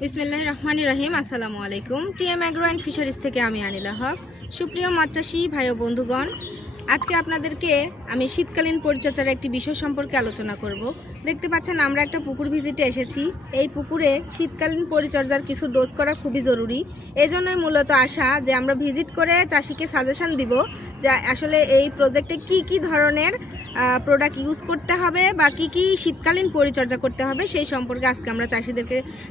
বিসমিল্লাহির রহমানির রহিম। আসসালামু আলাইকুম। টিএম অ্যাগ্রো অ্যান্ড ফিশারিজ থেকে আমি আনিলা হক। সুপ্রিয় মাছ চাষি ভাই ও বন্ধুগণ, আজকে আপনাদেরকে আমি শীতকালীন পরিচর্যার একটি বিষয় সম্পর্কে আলোচনা করব। দেখতে পাচ্ছেন আমরা একটা পুকুর ভিজিটে এসেছি। এই পুকুরে শীতকালীন পরিচর্যার কিছু ডোজ করা খুবই জরুরি। এই জন্যই মূলত আসা যে আমরা ভিজিট করে চাষিকে সাজেশান দিব যে আসলে এই প্রজেক্টে কি ধরনের প্রোডাক্ট ইউজ করতে হবে বা কি শীতকালীন পরিচর্যা করতে হবে সেই সম্পর্কে আজকে আমরা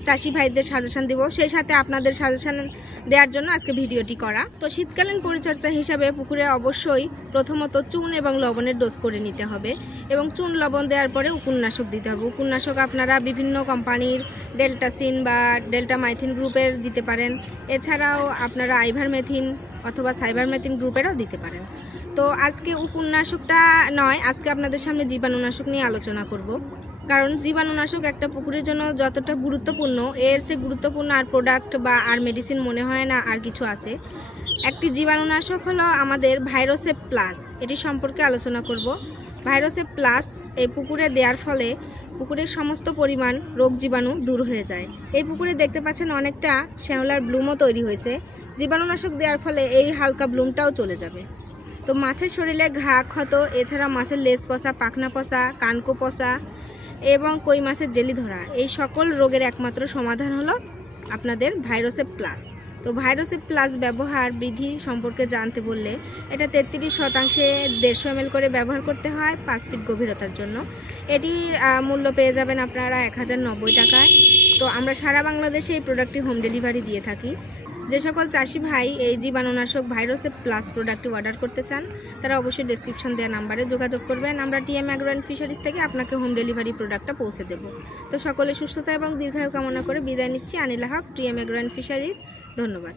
চাষি ভাইদের সাজেশান দিব। সেই সাথে আপনাদের সাজেশান দেওয়ার জন্য আজকে ভিডিওটি করা। তো শীতকালীন পরিচর্যা হিসাবে পুকুরে অবশ্যই প্রথমত চুন এবং লবণের ডোজ করে নিতে হবে এবং চুন লবণ দেওয়ার পরে উপন্যাসক দিতে হবে। উপন্যাসক আপনারা বিভিন্ন কোম্পানির ডেল্টাসিন বা ডেল্টামাইথিন গ্রুপের দিতে পারেন। এছাড়াও আপনারা আইভারমেথিন অথবা সাইবারমেথিন গ্রুপেরও দিতে পারেন। তো আজকে উপন্যাসকটা নয়, আজকে আপনাদের সামনে জীবাণুনাশক নিয়ে আলোচনা করব। কারণ জীবাণুনাশক একটা পুকুরের জন্য যতটা গুরুত্বপূর্ণ, এর চেয়ে গুরুত্বপূর্ণ আর প্রোডাক্ট বা আর মেডিসিন মনে হয় না আর কিছু আছে। একটি জীবাণুনাশক হলো আমাদের ভাইরোসেপ প্লাস, এটি সম্পর্কে আলোচনা করব। ভাইরোসেপ প্লাস এই পুকুরে দেওয়ার ফলে পুকুরের সমস্ত পরিমাণ রোগ জীবাণু দূর হয়ে যায়। এই পুকুরে দেখতে পাচ্ছেন অনেকটা শ্যাওলার ব্লুমও তৈরি হয়েছে। জীবাণুনাশক দেওয়ার ফলে এই হালকা ব্লুমটাও চলে যাবে। তো মাছের শরীরে ঘা ক্ষত, এছাড়া মাছের লেজ পচা, পাখনা পচা, কানকো পচা এবং কই মাছের জেলি ধরা, এই সকল রোগের একমাত্র সমাধান হলো আপনাদের ভাইরোসেপ প্লাস। তো ভাইরোসেপ প্লাস ব্যবহার বিধি সম্পর্কে জানতে বললে এটা 33% 150 ml করে ব্যবহার করতে হয় 5 ফিট গভীরতার জন্য। এটি মূল্য পেয়ে যাবেন আপনারা 1090 টাকায়। তো আমরা সারা বাংলাদেশে এই প্রোডাক্টটি হোম ডেলিভারি দিয়ে থাকি। যে সকল চাষি ভাই এই জীবাণুনাশক ভাইরোসেপ প্লাস প্রোডাক্টটি অর্ডার করতে চান তারা অবশ্যই ডেসক্রিপশন দেওয়া নাম্বারে যোগাযোগ করবেন। আমরা টিএম অ্যাগ্রো অ্যান্ড ফিশারিজ থেকে আপনাকে হোম ডেলিভারি প্রোডাক্টটা পৌঁছে দেব। তো সকলে সুস্থতা এবং দীর্ঘায়ু কামনা করে বিদায় নিচ্ছি। আনিলা হক, টিএম অ্যাগ্রো অ্যান্ড ফিশারিজ। ধন্যবাদ।